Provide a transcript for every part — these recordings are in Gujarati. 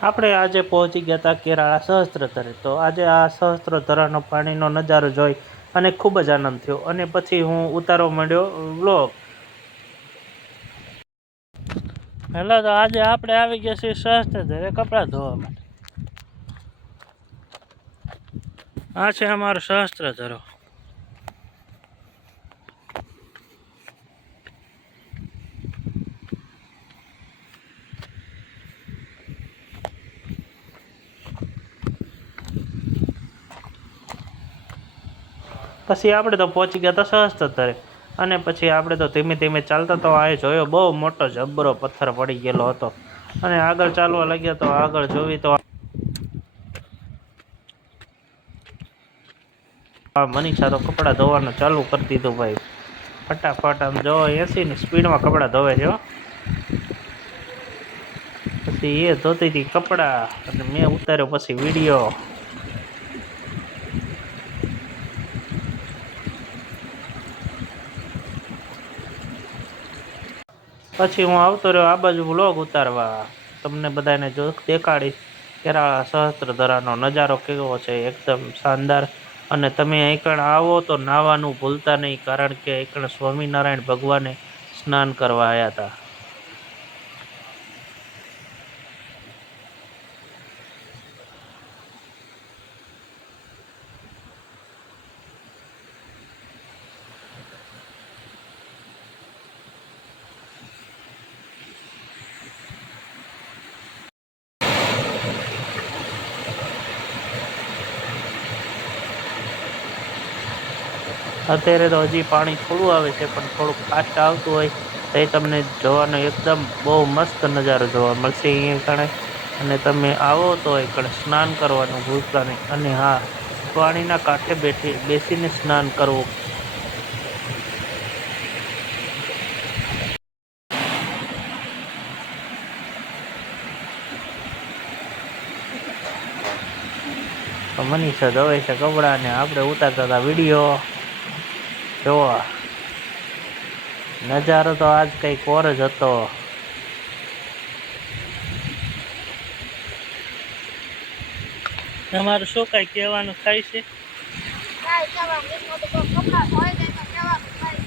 આપણે આજે પહોંચી ગયા હતા કેરાળા સહસ્ત્રધરે તો આજે આ સહસ્ત્રધરાનો પાણીનો નજારો જોઈ અને ખૂબ જ આનંદ થયો. અને પછી હું ઉતારવા માંડ્યો વ્લોગ. હેલો, તો આજે આપણે આવી ગયા છીએ સહસ્ત્રધરે કપડાં ધોવા માટે. આ છે અમારો સહસ્ત્રધરો પછી આપણે તો પહોંચી ગયા હતા સહસ્ત્રધરે અને પછી આપણે તો ધીમે ધીમે ચાલતા તો આ જોયો, બહુ મોટો જબરો પથ્થર પડી ગયેલો હતો. અને આગળ ચાલવા લાગ્યા તો આગળ જોવી તો આ મનીષા તો કપડાં ધોવાનું ચાલુ કરી દીધું ભાઈ. ફટાફટ આમ જો એસીની સ્પીડમાં કપડાં ધોવે છે. પછી એ ધોતી હતી કપડાં, અને મેં ઉતાર્યો પછી વીડિયો. પછી હું આવતો રહ્યો આ બાજુ વ્લોગ ઉતારવા. તમને બધાને જો દેખાડીશ કેરાળા સહસ્ત્રધરાનો નજારો કેવો છે, એકદમ શાનદાર. અને તમે એકણ આવો તો નાહવાનું ભૂલતા નહીં, કારણ કે એકણ સ્વામિનારાયણ ભગવાને સ્નાન કરવા આવ્યા હતા. અત્યારે તો હજી પાણી થોડું આવે છે, પણ થોડુંક ફાસ્ટ આવતું હોય તો એ તમને જોવાનો એકદમ બહુ મસ્ત નજારો જોવા મળશે અહીંયા કણે. અને તમે આવો તો એ કણે સ્નાન કરવાનું ભૂલતા નહીં. અને હા, પાણીના કાંઠે બેઠી, બેસીને સ્નાન કરવું. મનીષા ધોવે છે કપડાં ને આપણે ઉતારતા હતા વીડિયો. જોવા નજારો તો આજ કંઈક ઓર જ હતો. તમારું શું કઈ કહેવાનું થાય છે? કાંઈ કહેવાનું એટલું બધું કપડાં ધોઈ દે તો કહેવાનું થાય.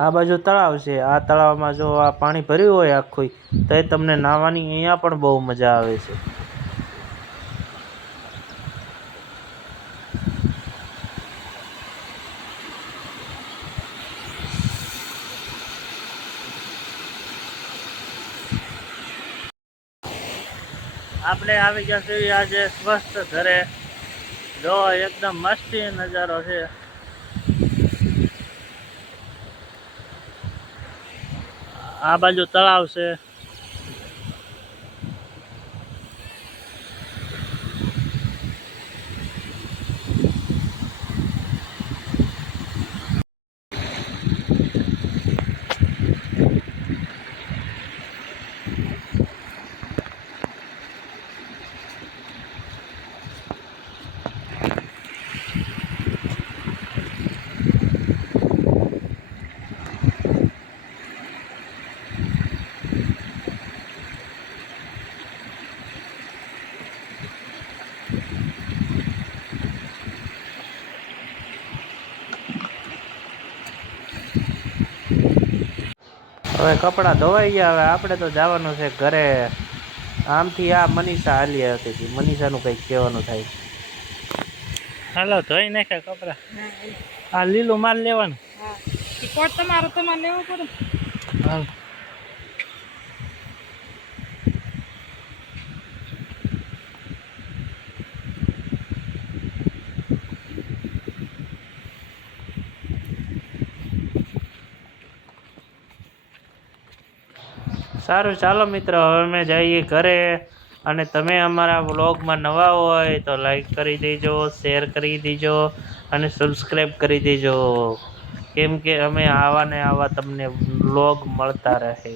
આ બાજુ તળાવ છે. આ તળાવમાં જો આ પાણી ભર્યું હોય આખું, તો એ તમને નાહવાની અહીંયા પણ બહુ મજા આવે છે. આપણે આવી ગયા છીએ આજે સ્વસ્થ ઘરે. જો, એકદમ મસ્તી નજારો છે. આ બાજુ તળાવ છે. હવે કપડાં ધોવાઈ ગયા હવે આપણે તો જવાનું છે ઘરે. આમથી આ મનીષા હાલી હતી હતી મનીષાનું કંઈક કહેવાનું થાય. હાલો ધોઈ નાખ્યા કપડાં. આ લીલું માલ લેવાનું. હા. તમારો તમારે લેવો પડે. હાલ. સારું, ચાલો મિત્ર હવે અમે જઈએ ઘરે. અને તમે અમારા વ્લોગમાં નવા હોય તો લાઈક કરી દેજો શેર કરી દેજો અને સબસ્ક્રાઈબ કરી દેજો. કેમ કે અમે આવા ને આવા તમને વ્લોગ મળતા રહે.